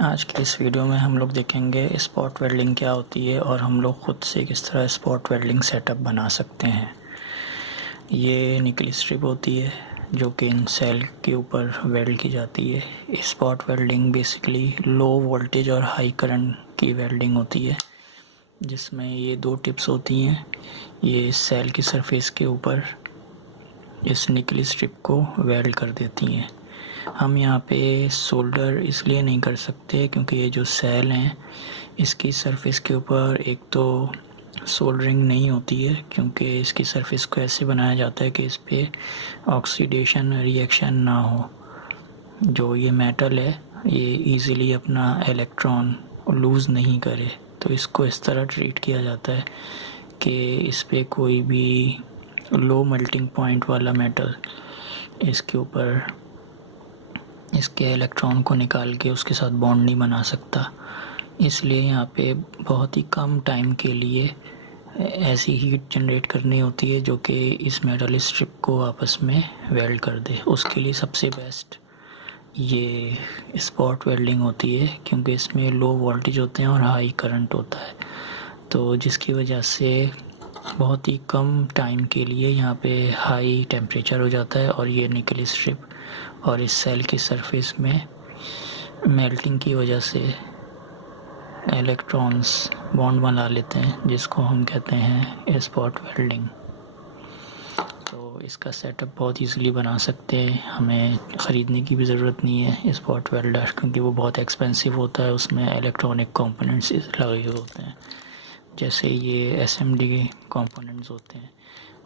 आज की इस वीडियो में हम लोग देखेंगे स्पॉट वेल्डिंग क्या होती है और हम लोग खुद से किस तरह स्पॉट वेल्डिंग सेटअप बना सकते हैं। ये निकल स्ट्रिप होती है जो कि इन सेल के ऊपर वेल्ड की जाती है। Spot welding basically low voltage और हाई करंट की वेल्डिंग होती है, जिसमें ये दो टिप्स होती हैं। ये सेल की सरफेस के ऊपर इस निकल स्ट्रिप को वेल्ड कर देती हैं। हम यहाँ पे सोल्डर इसलिए नहीं कर सकते क्योंकि ये जो सेल हैं इसकी सरफेस के ऊपर एक तो सोल्डरिंग नहीं होती है, क्योंकि इसकी सरफेस को ऐसे बनाया जाता है कि इस पर ऑक्सीडेशन रिएक्शन ना हो। जो ये मेटल है ये इजीली अपना इलेक्ट्रॉन लूज़ नहीं करे, तो इसको इस तरह ट्रीट किया जाता है कि इस पर कोई भी लो मेल्टिंग पॉइंट वाला मेटल इसके ऊपर इसके इलेक्ट्रॉन को निकाल के उसके साथ बॉन्ड नहीं बना सकता। इसलिए यहाँ पे बहुत ही कम टाइम के लिए ऐसी हीट जनरेट करनी होती है जो कि इस मेटल स्ट्रिप को आपस में वेल्ड कर दे। उसके लिए सबसे बेस्ट ये स्पॉट वेल्डिंग होती है, क्योंकि इसमें लो वोल्टेज होते हैं और हाई करंट होता है, तो जिसकी वजह से बहुत ही कम टाइम के लिए यहाँ पे हाई टेम्परेचर हो जाता है और ये निकल स्ट्रिप और इस सेल की सरफेस में मेल्टिंग की वजह से इलेक्ट्रॉन्स बॉन्ड बना लेते हैं, जिसको हम कहते हैं स्पॉट वेल्डिंग। तो इसका सेटअप बहुत इजीली बना सकते हैं, हमें ख़रीदने की भी ज़रूरत नहीं है स्पॉट वेल्डर, क्योंकि वो बहुत एक्सपेंसिव होता है। उसमें इलेक्ट्रॉनिक कंपोनेंट्स लगे हुए होते हैं, जैसे ये SMD कंपोनेंट्स होते हैं,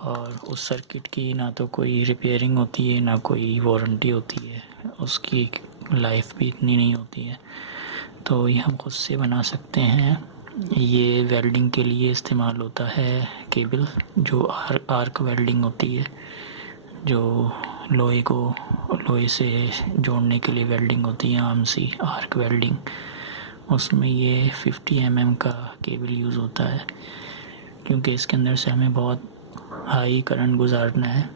और उस सर्किट की ना तो कोई रिपेयरिंग होती है ना कोई वारंटी होती है, उसकी लाइफ भी इतनी नहीं होती है। तो ये हम खुद से बना सकते हैं। ये वेल्डिंग के लिए इस्तेमाल होता है केबल, जो आर्क वेल्डिंग होती है, जो लोहे से जोड़ने के लिए वेल्डिंग होती है, आम सी आर्क वेल्डिंग। उसमें ये 50 mm का केबल यूज़ होता है, क्योंकि इसके अंदर से हमें बहुत हाई करंट गुजारना है,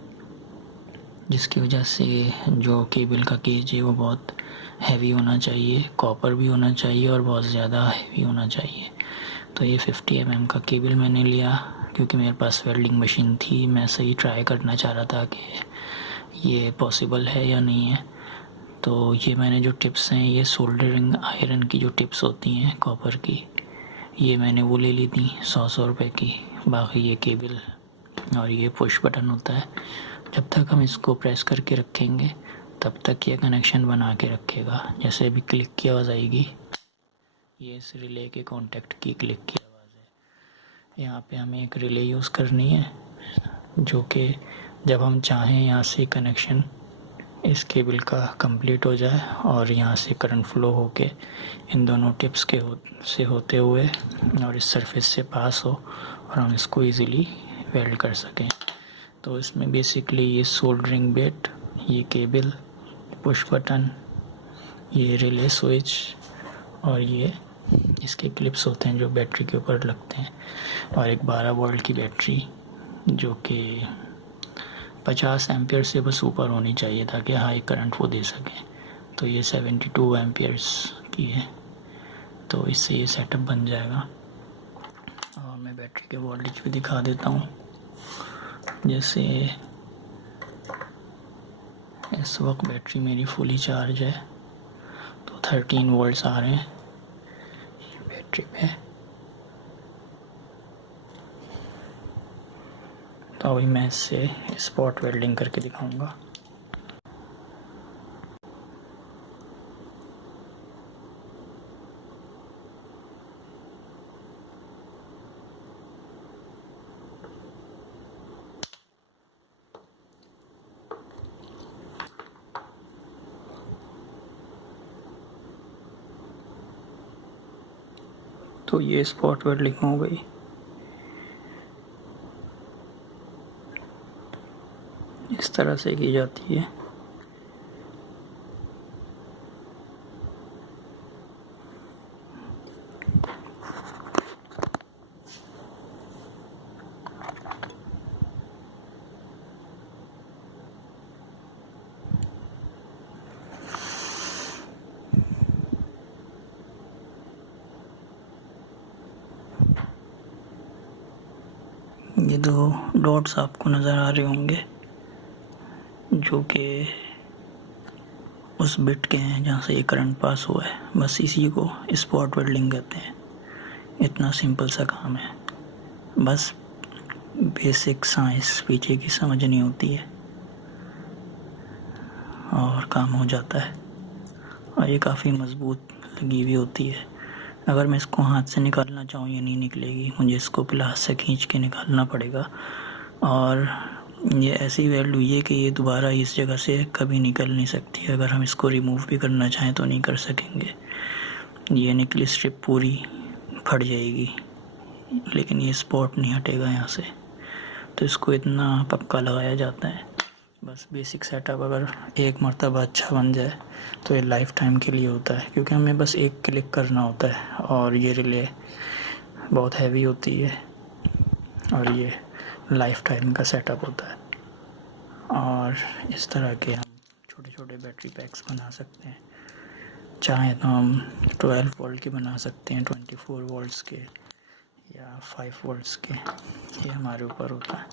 जिसकी वजह से जो केबल का गेज है वो बहुत हैवी होना चाहिए, कॉपर भी होना चाहिए और बहुत ज़्यादा हैवी होना चाहिए। तो ये 50 mm का केबल मैंने लिया, क्योंकि मेरे पास वेल्डिंग मशीन थी। मैं सही ट्राई करना चाह रहा था कि ये पॉसिबल है या नहीं है। तो ये मैंने जो टिप्स हैं, ये सोल्डरिंग आयरन की जो टिप्स होती हैं कॉपर की, ये मैंने वो ले ली थी 100 रुपये की। बाकी ये केबल और ये पुश बटन होता है, जब तक हम इसको प्रेस करके रखेंगे तब तक ये कनेक्शन बना के रखेगा। जैसे अभी क्लिक की आवाज़ आएगी, ये इस रिले के कॉन्टेक्ट की क्लिक की आवाज़ है। यहाँ पे हमें एक रिले यूज़ करनी है, जो कि जब हम चाहें यहाँ से कनेक्शन इस केबल का कंप्लीट हो जाए और यहाँ से करंट फ्लो होके इन दोनों टिप्स के से होते हुए और इस सरफेस से पास हो और हम इसको इजीली वेल्ड कर सकें। तो इसमें बेसिकली ये सोल्डरिंग बिट, ये केबल, पुश बटन, ये रिले स्विच और ये इसके क्लिप्स होते हैं जो बैटरी के ऊपर लगते हैं, और एक 12 वोल्ट की बैटरी जो कि 50 एम्पियर से बस ऊपर होनी चाहिए ताकि हाई करंट वो दे सके। तो ये 72 एम्पियर्स की है, तो इससे ये सेटअप बन जाएगा। और मैं बैटरी के वोल्टेज भी दिखा देता हूँ। जैसे इस वक्त बैटरी मेरी फुली चार्ज है, तो 13 वोल्ट्स आ रहे हैं बैटरी पे। तो अभी मैं इससे स्पॉट वेल्डिंग करके दिखाऊंगा। तो ये स्पॉट वेल्डिंग हो गई। इस तरह से की जाती है। ये दो डॉट्स आपको नज़र आ रहे होंगे जो कि उस बिट के हैं जहाँ से ये करंट पास हुआ है, बस इसी को स्पॉट वेल्डिंग कहते हैं। इतना सिंपल सा काम है, बस बेसिक साइंस पीछे की समझनी होती है और काम हो जाता है। और ये काफ़ी मज़बूत लगी हुई होती है, अगर मैं इसको हाथ से निकालना चाहूँ ये नहीं निकलेगी, मुझे इसको प्लास से खींच के निकालना पड़ेगा। और ये ऐसी वेल्ड हुई है कि ये दोबारा इस जगह से कभी निकल नहीं सकती, अगर हम इसको रिमूव भी करना चाहें तो नहीं कर सकेंगे। ये निकली स्ट्रिप पूरी फट जाएगी, लेकिन ये स्पॉट नहीं हटेगा यहाँ से, तो इसको इतना पक्का लगाया जाता है। बस बेसिक सेटअप अगर एक मर्तबा अच्छा बन जाए तो ये लाइफ टाइम के लिए होता है, क्योंकि हमें बस एक क्लिक करना होता है। और ये रिले बहुत हैवी होती है और ये लाइफ टाइम का सेटअप होता है। और इस तरह के हम छोटे छोटे बैटरी पैक्स बना सकते हैं, चाहे तो हम 12 वोल्ट के बना सकते हैं, 24 वोल्ट्स के या 5 वोल्ट्स के, ये हमारे ऊपर होता है।